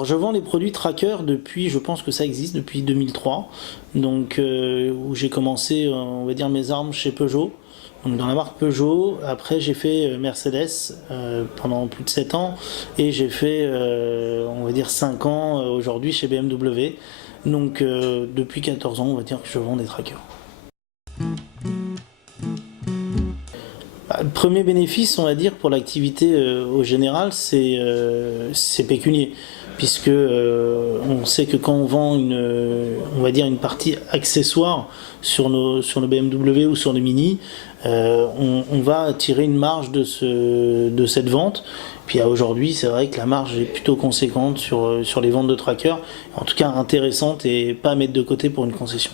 Alors je vends les produits Tracker depuis, je pense que ça existe depuis 2003, donc où j'ai commencé, on va dire, mes armes chez Peugeot, donc dans la marque Peugeot. Après j'ai fait Mercedes pendant plus de 7 ans, et j'ai fait, on va dire, 5 ans aujourd'hui chez BMW. Donc depuis 14 ans, on va dire que je vends des trackers. Le premier bénéfice, on va dire, pour l'activité au général, c'est pécunier, puisque on sait que quand on vend on va dire, une partie accessoire sur nos BMW ou sur nos Mini, on va tirer une marge de cette vente. Puis aujourd'hui, c'est vrai que la marge est plutôt conséquente sur les ventes de trackers, en tout cas intéressante et pas à mettre de côté pour une concession.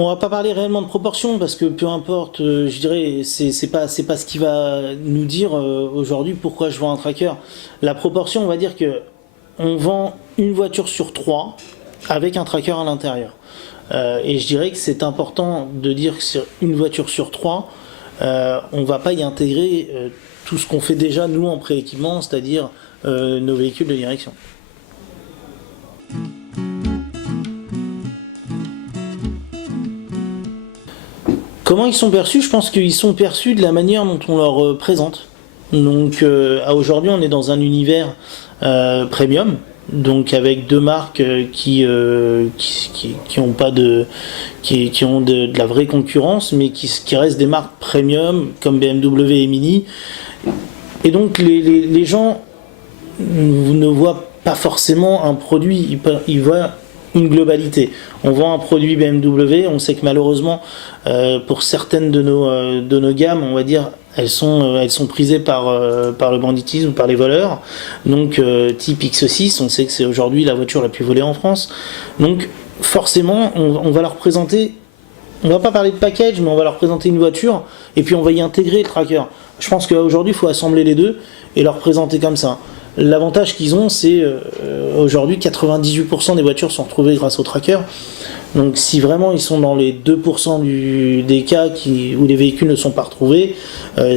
On va pas parler réellement de proportion parce que peu importe, je dirais, c'est pas ce qui va nous dire aujourd'hui pourquoi je vends un tracker. La proportion, on va dire que on vend une voiture sur 3 avec un tracker à l'intérieur. Et je dirais que c'est important de dire que sur une voiture sur 3, on va pas y intégrer tout ce qu'on fait déjà nous en prééquipement, c'est-à-dire nos véhicules de direction. Comment ils sont perçus? Je pense qu'ils sont perçus de la manière dont on leur présente. Donc aujourd'hui on est dans un univers premium, donc avec deux marques qui ont pas qui ont de la vraie concurrence, mais qui restent des marques premium comme BMW et Mini. Et donc les gens ne voient pas forcément un produit, ils voient une globalité. On vend un produit BMW, on sait que malheureusement pour certaines de nos gammes, on va dire, elles sont prisées par le banditisme ou par les voleurs. Donc type X6, on sait que c'est aujourd'hui la voiture la plus volée en France. Donc forcément, on va leur présenter, on va pas parler de package, mais on va leur présenter une voiture et puis on va y intégrer le tracker. Je pense qu'aujourd'hui, il faut assembler les deux et leur présenter comme ça. L'avantage qu'ils ont, c'est aujourd'hui 98% des voitures sont retrouvées grâce au tracker. Donc si vraiment ils sont dans les 2% des cas où les véhicules ne sont pas retrouvés,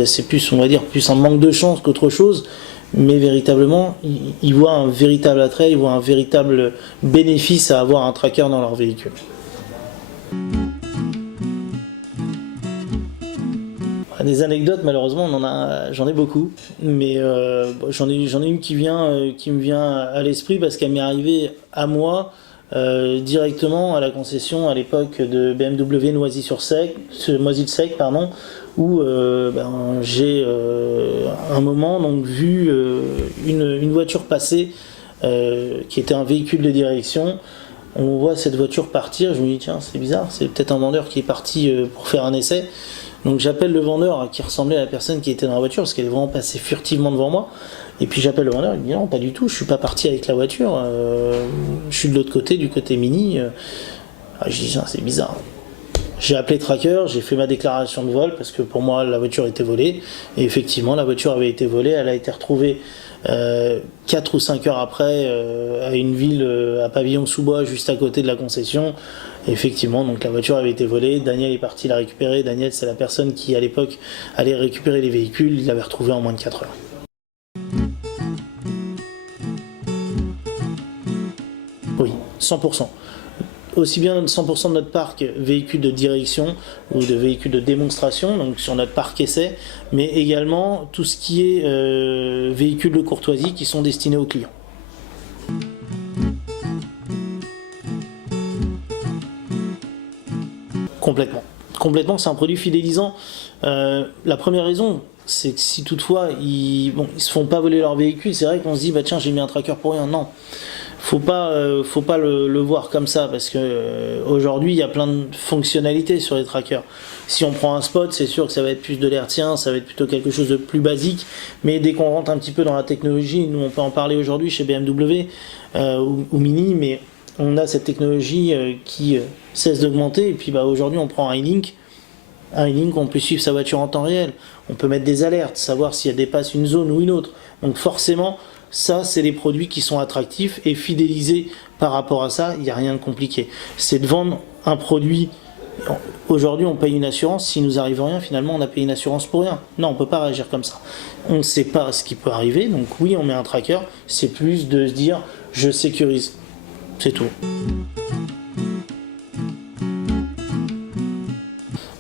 c'est plus, on va dire, plus un manque de chance qu'autre chose. Mais véritablement, ils voient un véritable attrait, ils voient un véritable bénéfice à avoir un tracker dans leur véhicule. Des anecdotes, malheureusement, j'en ai beaucoup, mais j'en ai une qui me vient à l'esprit parce qu'elle m'est arrivée à moi directement à la concession à l'époque de BMW Noisy-le-Sec, pardon, où j'ai un moment donc vu une voiture passer qui était un véhicule de direction. On voit cette voiture partir, je me dis tiens, c'est bizarre, c'est peut-être un vendeur qui est parti pour faire un essai. Donc j'appelle le vendeur qui ressemblait à la personne qui était dans la voiture parce qu'elle est vraiment passée furtivement devant moi. Et puis j'appelle le vendeur, il me dit non, pas du tout, je suis pas parti avec la voiture, je suis de l'autre côté, du côté Mini. Je dis c'est bizarre. J'ai appelé Tracker, j'ai fait ma déclaration de vol parce que pour moi la voiture était volée. Et effectivement la voiture avait été volée, elle a été retrouvée 4 ou 5 heures après à une ville à Pavillon-sous-Bois juste à côté de la concession. Et effectivement, donc la voiture avait été volée, Daniel est parti la récupérer. Daniel, c'est la personne qui à l'époque allait récupérer les véhicules, il l'avait retrouvé en moins de 4 heures. Oui, 100%. Aussi bien 100% de notre parc véhicules de direction ou de véhicules de démonstration, donc sur notre parc essai, mais également tout ce qui est véhicules de courtoisie qui sont destinés aux clients. Complètement, c'est un produit fidélisant. La première raison, c'est que si toutefois ils se font pas voler leur véhicule, c'est vrai qu'on se dit bah tiens, j'ai mis un tracker pour rien. Non, faut pas le voir comme ça parce que aujourd'hui il y a plein de fonctionnalités sur les trackers. Si on prend un spot, c'est sûr que ça va être plus de l'hertzien, ça va être plutôt quelque chose de plus basique. Mais dès qu'on rentre un petit peu dans la technologie, nous on peut en parler aujourd'hui chez BMW ou Mini, mais on a cette technologie qui cesse d'augmenter. Et puis aujourd'hui on prend un iLink, on peut suivre sa voiture en temps réel, on peut mettre des alertes, savoir si elle dépasse une zone ou une autre. Donc forcément, ça c'est des produits qui sont attractifs et fidélisés par rapport à ça, il n'y a rien de compliqué. C'est de vendre un produit Aujourd'hui, on paye une assurance. S'il nous arrive rien, finalement, on a payé une assurance pour rien. Non, on peut pas réagir comme ça. On ne sait pas ce qui peut arriver. Donc oui, on met un tracker. C'est plus de se dire, je sécurise. C'est tout.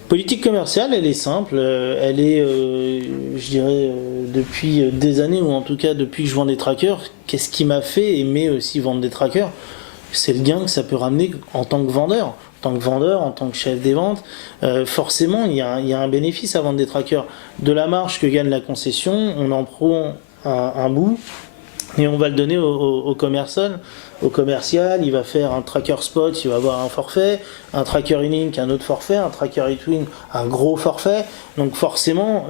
Politique commerciale, elle est simple. Elle est, je dirais, depuis des années, ou en tout cas depuis que je vends des trackers, qu'est-ce qui m'a fait aimer aussi vendre des trackers? C'est le gain que ça peut ramener en tant que vendeur. En tant que chef des ventes, forcément, il y a un bénéfice à vendre des trackers. De la marge que gagne la concession, on en prend un bout et on va le donner au commercial. Au commercial, il va faire un tracker spot, il va avoir un forfait, un tracker in-link, un autre forfait, un tracker in-twin, un gros forfait. Donc forcément,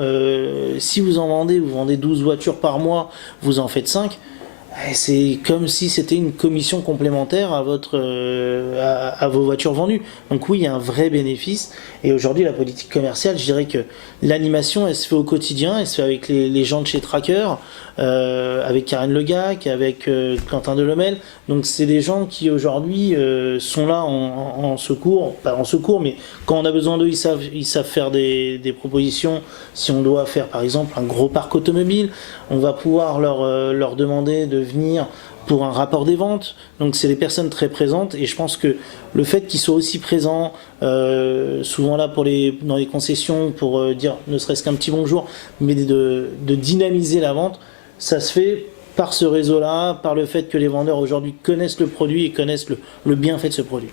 si vous vendez 12 voitures par mois, vous en faites 5. C'est comme si c'était une commission complémentaire à vos voitures vendues. Donc oui, il y a un vrai bénéfice. Et aujourd'hui, la politique commerciale, je dirais que l'animation, elle se fait au quotidien, elle se fait avec les gens de chez Tracker, avec Karen Legac, avec Quentin Delomel. Donc c'est des gens qui aujourd'hui sont là en secours, pas en secours, mais quand on a besoin d'eux, ils savent faire des propositions. Si on doit faire par exemple un gros parc automobile, on va pouvoir leur demander de venir pour un rapport des ventes. Donc c'est des personnes très présentes, et je pense que le fait qu'ils soient aussi présents, souvent là dans les concessions pour dire ne serait-ce qu'un petit bonjour, mais de dynamiser la vente, ça se fait par ce réseau-là, par le fait que les vendeurs aujourd'hui connaissent le produit et connaissent le bienfait de ce produit.